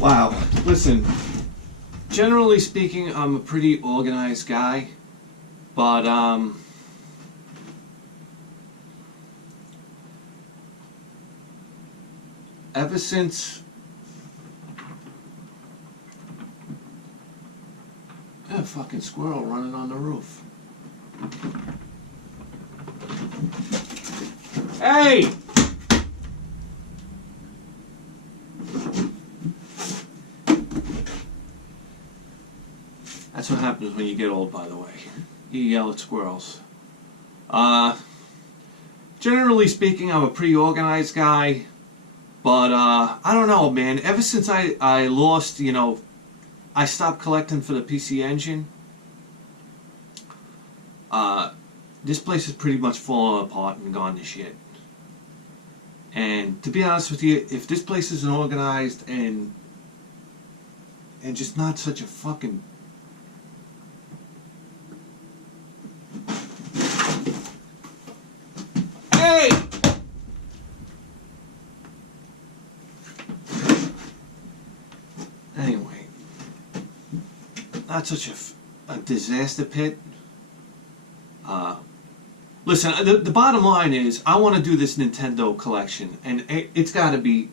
Wow. Listen, generally speaking, I'm a pretty organized guy, but ever since a fucking squirrel running on the roof. Hey! That's what happens when you get old, by the way. You yell at squirrels. Generally speaking, I'm a pretty organized guy, but I don't know, man. Ever since I lost, I stopped collecting for the PC Engine. This place has pretty much fallen apart and gone to shit. And to be honest with you, if this place isn't organized and just not such a fucking... Hey! Anyway, not such a disaster pit. Listen, the bottom line is, I want to do this Nintendo collection, and it's got to be,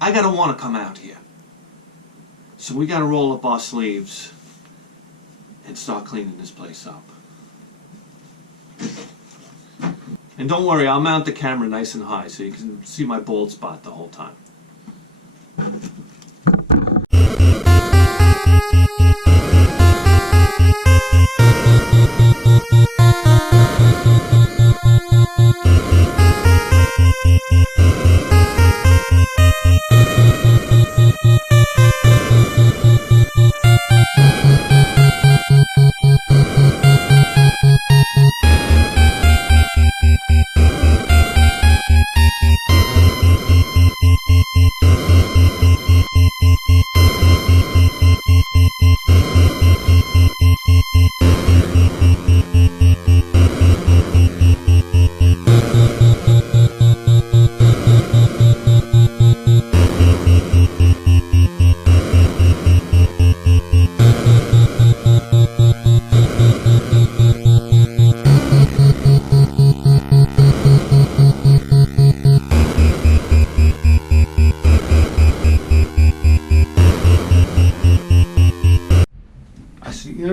I got to want to come out here. So we got to roll up our sleeves and start cleaning this place up. And don't worry, I'll mount the camera nice and high so you can see my bald spot the whole time.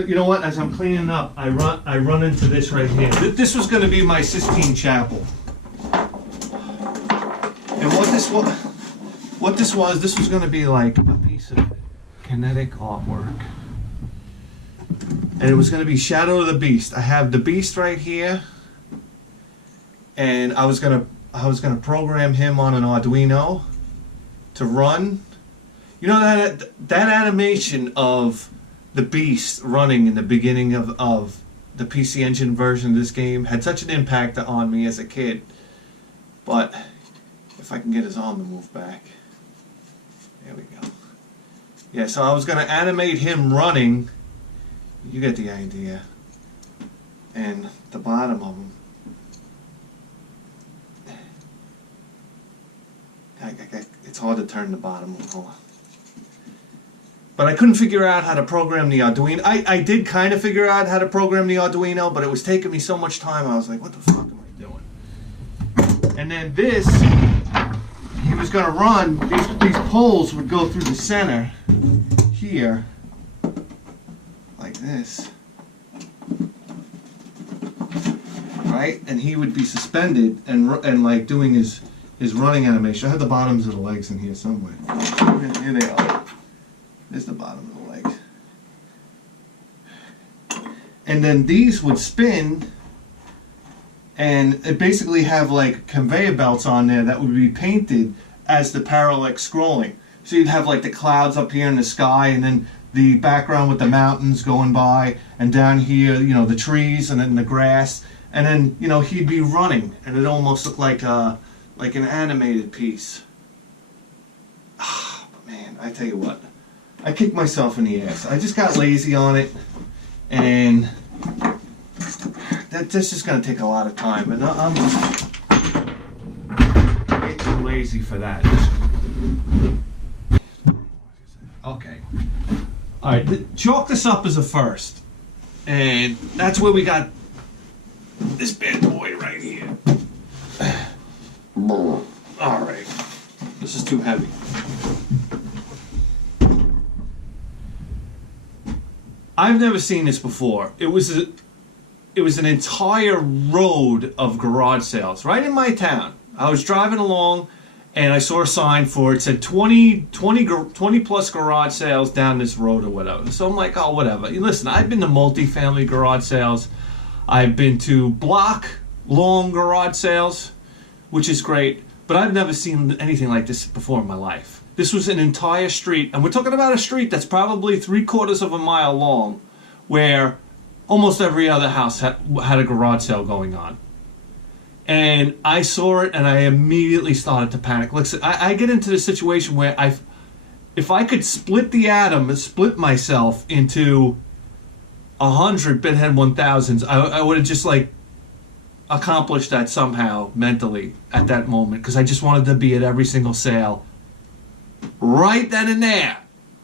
You know what? As I'm cleaning up, I run into this right here. This was going to be my Sistine Chapel, and what this was going to be like a piece of kinetic artwork, and it was going to be Shadow of the Beast. I have the Beast right here, and I was gonna program him on an Arduino to run. You know that animation of the Beast running in the beginning of the PC Engine version of this game had such an impact on me as a kid. But if I can get his arm to move back. There we go. Yeah, so I was going to animate him running. You get the idea. And the bottom of him. It's hard to turn the bottom. Hold on. But I couldn't figure out how to program the Arduino. I did kind of figure out how to program the Arduino, but it was taking me so much time, I was like, what the fuck am I doing? And then this, he was going to run, these poles would go through the center here, like this. Right? And he would be suspended and like doing his running animation. I have the bottoms of the legs in here somewhere. Here they are. There's the bottom of the legs. And then these would spin and it basically have like conveyor belts on there that would be painted as the parallax scrolling. So you'd have like the clouds up here in the sky and then the background with the mountains going by, and down here, the trees and then the grass, and then, he'd be running and it almost looked like an animated piece. But man, I tell you what. I kicked myself in the ass. I just got lazy on it, and that's just going to take a lot of time, and I'm way too lazy for that. Okay. All right. Chalk this up as a first, and that's where we got this bad boy right here. All right. This is too heavy. I've never seen this before. It was an entire road of garage sales right in my town. I was driving along and I saw a sign for it. It said 20 plus garage sales down this road or whatever. So I'm like, oh, whatever. Listen, I've been to multi-family garage sales. I've been to block long garage sales, which is great, but I've never seen anything like this before in my life. This was an entire street, and we're talking about a street that's probably 3/4 of a mile long, where almost every other house had a garage sale going on. And I saw it, and I immediately started to panic. Listen, I get into the situation where if I could split the atom, split myself into 100 Bithead 1000s, I would have just like accomplished that somehow mentally at that moment, because I just wanted to be at every single sale right then and there.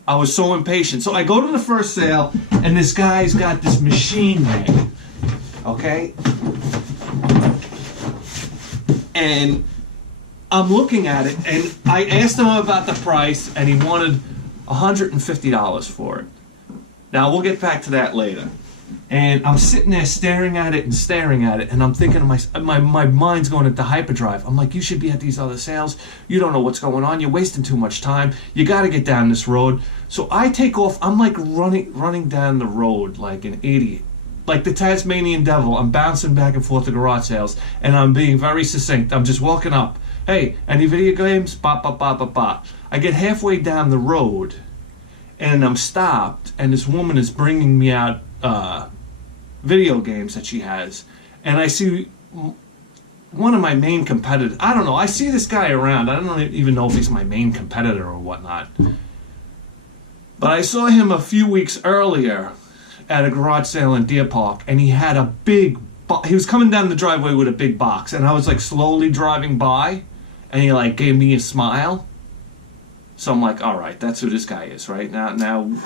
I was so impatient. So I go to the first sale, and this guy's got this machine there, okay? And I'm looking at it, and I asked him about the price, and he wanted $150 for it. Now, we'll get back to that later. And I'm sitting there staring at it, and I'm thinking to my mind's going into hyperdrive. I'm like, you should be at these other sales. You don't know what's going on. You're wasting too much time. You got to get down this road. So I take off. I'm like running down the road like an idiot. Like the Tasmanian devil. I'm bouncing back and forth to garage sales, and I'm being very succinct. I'm just walking up. Hey, any video games? Bop, bop, bop, bop, bop. I get halfway down the road, and I'm stopped, and this woman is bringing me out video games that she has, and I see one of my main competitors. I don't know, I see this guy around. I don't even know if he's my main competitor or whatnot, but I saw him a few weeks earlier at a garage sale in Deer Park, and he had a big he was coming down the driveway with a big box, and I was like slowly driving by, and he like gave me a smile. So I'm like, all right, that's who this guy is, right? Now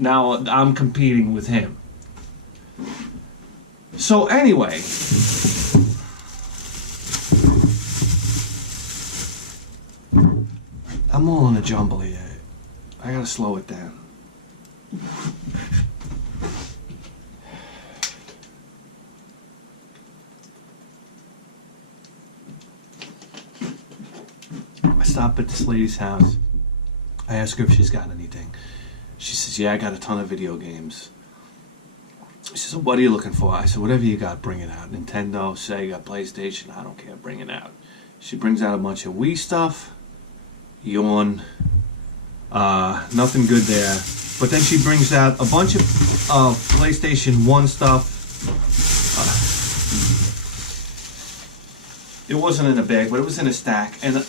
I'm competing with him. So anyway, I'm all in a jumble here. I gotta slow it down. I stop at this lady's house. I ask her if she's got anything. She says, yeah, I got a ton of video games. She says, what are you looking for? I said, whatever you got, bring it out. Nintendo, Sega, PlayStation, I don't care, bring it out. She brings out a bunch of Wii stuff. Yawn. Nothing good there. But then she brings out a bunch of PlayStation 1 stuff. It wasn't in a bag, but it was in a stack. And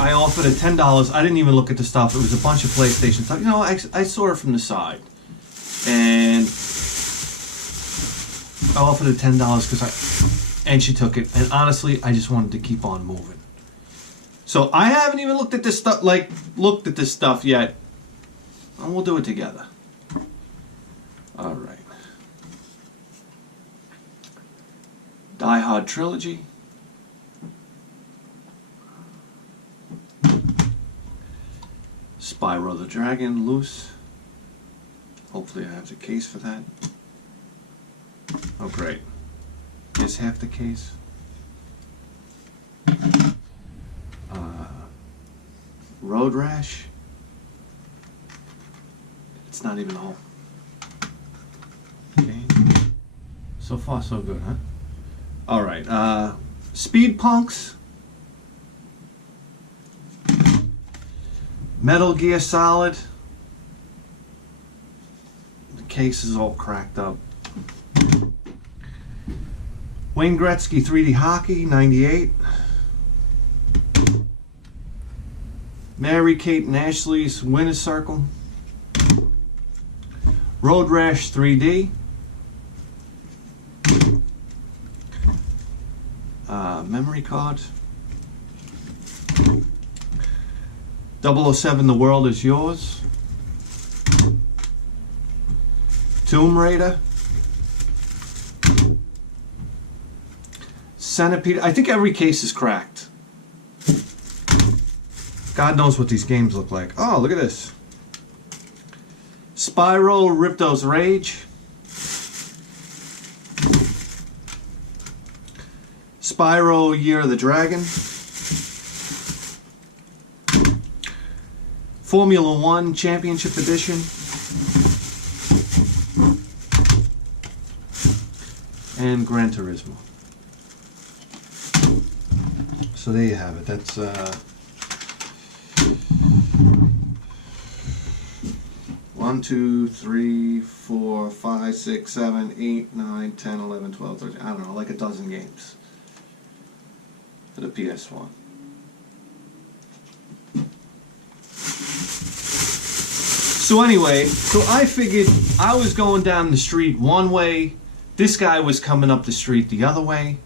I offered her $10. I didn't even look at the stuff. It was a bunch of PlayStation stuff. You know, I saw her from the side. And I offered her $10 and she took it. And honestly, I just wanted to keep on moving. So I haven't even looked at this stuff yet. And we'll do it together. All right. Die Hard Trilogy. Spyro the Dragon, loose. Hopefully I have the case for that. Oh great. Here's half the case. Road Rash. It's not even a whole. Okay. So far so good, huh? Alright, Speed Punks. Metal Gear Solid. The case is all cracked up. Wayne Gretzky 3D Hockey, 98. Mary-Kate and Ashley's Winner's Circle. Road Rash 3D. Memory card. 007, The World Is Yours. Tomb Raider. Centipede. I think every case is cracked. God knows what these games look like. Oh, look at this. Spyro, Ripto's Rage. Spyro, Year of the Dragon. Formula 1 Championship Edition. And Gran Turismo. So there you have it. That's 1, 2, 3, 4, 5, 6, 7, 8, 9, 10, 11, 12, 13. I don't know, like a dozen games for the PS1. So anyway, so I figured I was going down the street one way. This guy was coming up the street the other way.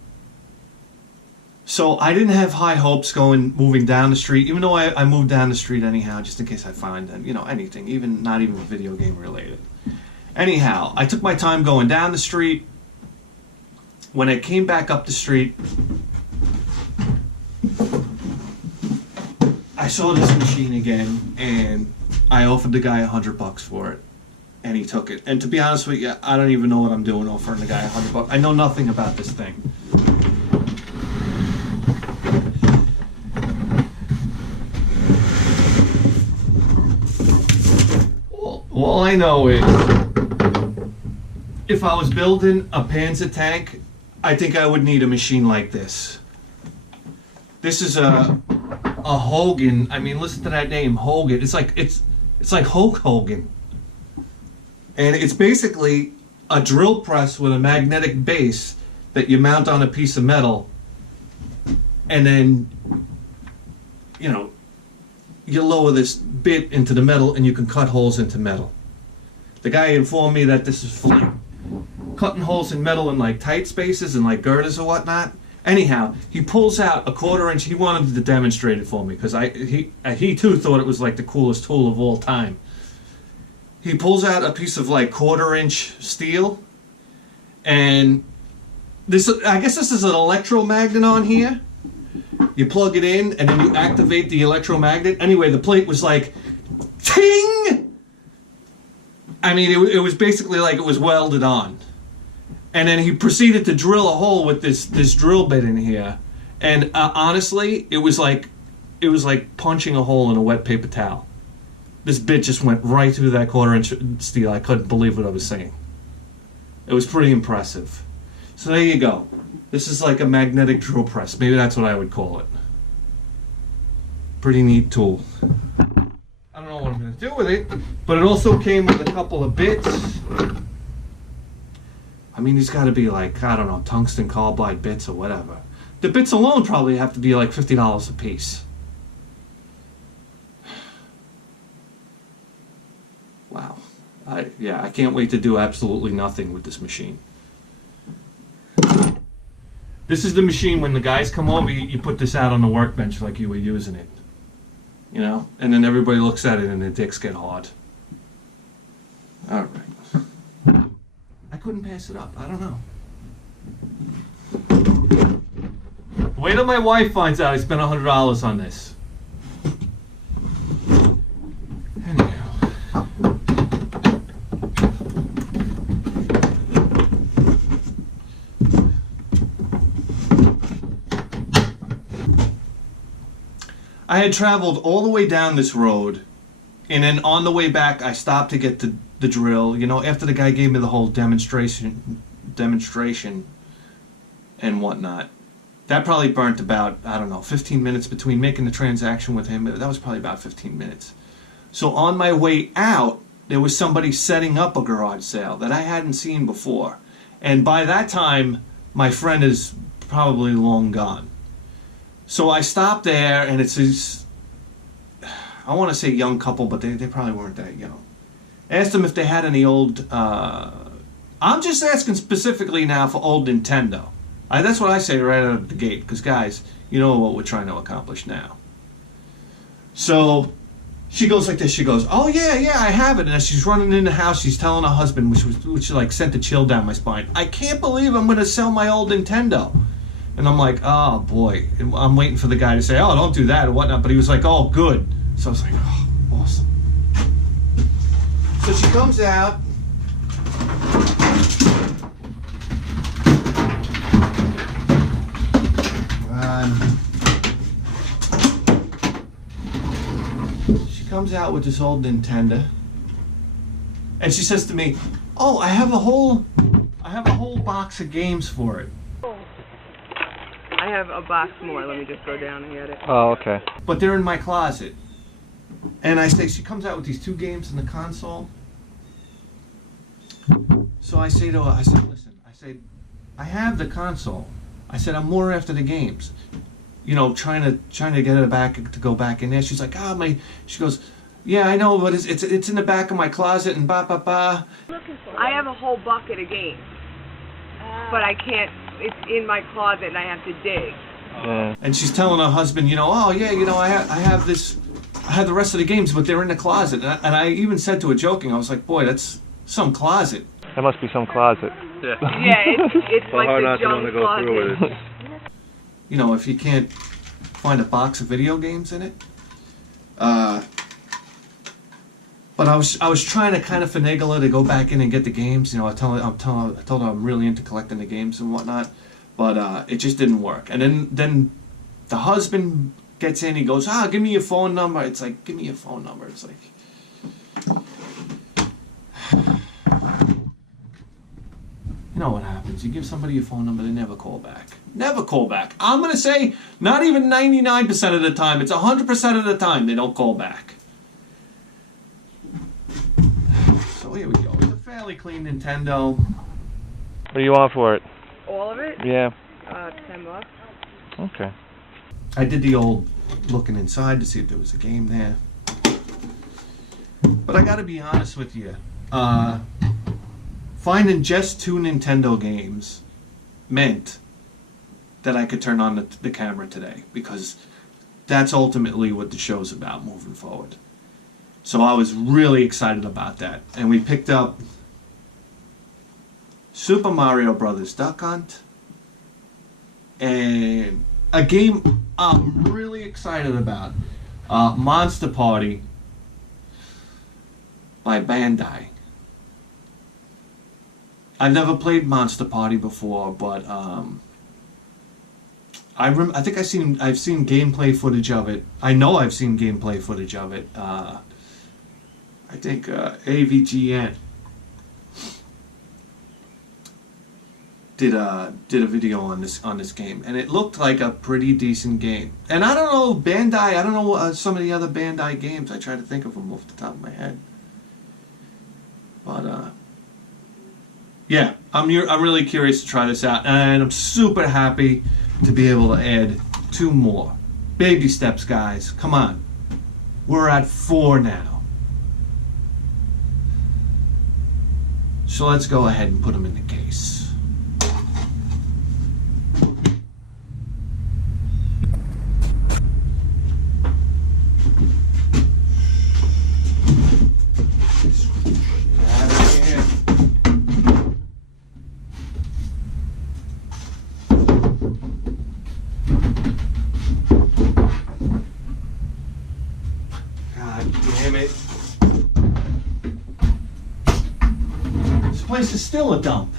So I didn't have high hopes moving down the street, even though I moved down the street anyhow, just in case I find, anything, not even video game related. Anyhow, I took my time going down the street. When I came back up the street, I saw this machine again, and I offered the guy $100 for it, and he took it. And to be honest with you, I don't even know what I'm doing offering the guy $100. I know nothing about this thing. All I know is, if I was building a Panzer tank, I think I would need a machine like this. This is a Hogan. I mean, listen to that name, Hogan. It's like Hulk Hogan, and it's basically a drill press with a magnetic base that you mount on a piece of metal, and then you lower this bit into the metal and you can cut holes into metal. The guy informed me that this is for like cutting holes in metal in like tight spaces and like girders or whatnot. Anyhow, he pulls out a 1/4 inch. He wanted to demonstrate it for me because he too thought it was like the coolest tool of all time. He pulls out a piece of like 1/4 inch steel, and I guess this is an electromagnet on here. You plug it in, and then you activate the electromagnet. Anyway, the plate was like, ting! I mean, it was basically like it was welded on. And then he proceeded to drill a hole with this drill bit in here. And honestly, it was like punching a hole in a wet paper towel. This bit just went right through that 1/4 inch steel. I couldn't believe what I was saying. It was pretty impressive. So there you go. This is like a magnetic drill press. Maybe that's what I would call it. Pretty neat tool. I don't know what I'm going to do with it, but it also came with a couple of bits. I mean, these got to be like, I don't know, tungsten carbide bits or whatever. The bits alone probably have to be like $50 a piece. Wow. I can't wait to do absolutely nothing with this machine. This is the machine when the guys come over, you put this out on the workbench like you were using it. And then everybody looks at it and their dicks get hard. All right. I couldn't pass it up. I don't know. Wait till my wife finds out I spent $100 on this. Anyhow. I had traveled all the way down this road, and then on the way back I stopped to get the drill. After the guy gave me the whole demonstration and whatnot. That probably burnt about, I don't know, 15 minutes between making the transaction with him. That was probably about 15 minutes. So on my way out, there was somebody setting up a garage sale that I hadn't seen before. And by that time, my friend is probably long gone. So I stopped there, and it's this, I want to say young couple, but they probably weren't that young. I asked them if they had any old, I'm just asking specifically now for old Nintendo. That's what I say right out of the gate, because guys, you know what we're trying to accomplish now. So she goes like this. She goes, "Oh yeah, I have it." And as she's running in the house, she's telling her husband, which like sent a chill down my spine. "I can't believe I'm gonna sell my old Nintendo." And I'm like, "Oh boy." And I'm waiting for the guy to say, "Oh, don't do that," or whatnot. But he was like, "Oh, good." So I was like, "Oh, awesome." So she comes out. She comes out with this old Nintendo, and she says to me, "Oh, I have a whole box of games for it." I have a box more. Let me just go down and get it. Oh, okay. But they're in my closet. And I say, she comes out with these 2 games in the console. So I say to her, I said, "Listen," I say, "I have the console." I said, "I'm more after the games." You know, trying to get her back to go back in there. She's like, she goes, "Yeah, I know, but it's in the back of my closet and ba ba ba." I have a whole bucket of games, but I can't. It's in my closet and I have to dig. Yeah. And she's telling her husband, "Oh yeah, I have this, I have the rest of the games, but they're in the closet." And I even said to her joking, I was like, "Boy, that's some closet." There must be some closet. Yeah, it's Well, like hard the not to want junk to go through with closet. it. If you can't find a box of video games in it. But I was trying to kind of finagle her to go back in and get the games. I told her I'm really into collecting the games and whatnot, but it just didn't work. And then the husband gets in. He goes, "Give me your phone number." It's like, give me your phone number. It's like, you know what happens? You give somebody your phone number, they never call back. Never call back. I'm gonna say not even 99% of the time. It's 100% of the time they don't call back. So here we go. It's a fairly clean Nintendo. What do you want for it? All of it? Yeah. $10. Okay. I did the old looking inside to see if there was a game there. But I gotta be honest with you. Finding just 2 Nintendo games meant that I could turn on the camera today, because that's ultimately what the show's about moving forward. So I was really excited about that. And we picked up Super Mario Brothers Duck Hunt, and a game I'm really excited about, Monster Party by Bandai. I've never played Monster Party before, but I think I've seen gameplay footage of it. I know I've seen gameplay footage of it. I think AVGN did a video on this game, and it looked like a pretty decent game. And I don't know Bandai. I don't know some of the other Bandai games. I try to think of them off the top of my head, but yeah, I'm really curious to try this out, and I'm super happy to be able to add 2 more. Baby steps, guys. Come on. We're at 4 now. So let's go ahead and put them in the case. This place is still a dump.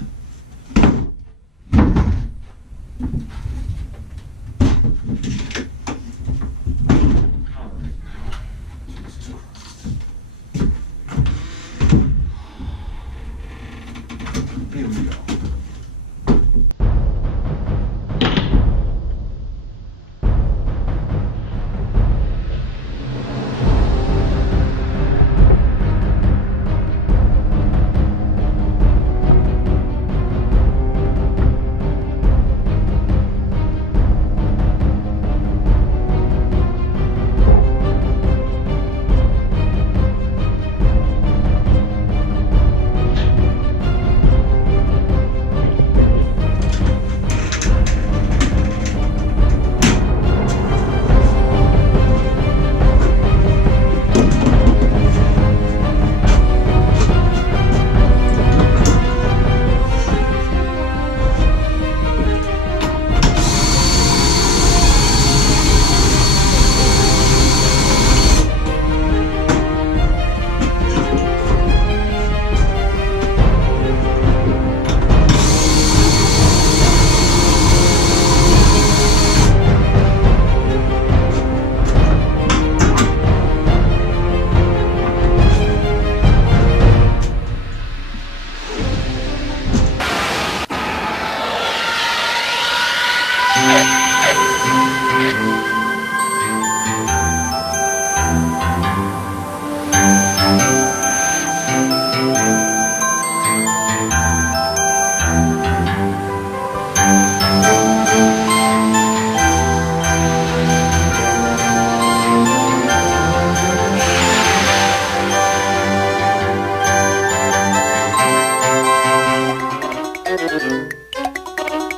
Here we go.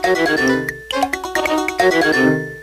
Thank you.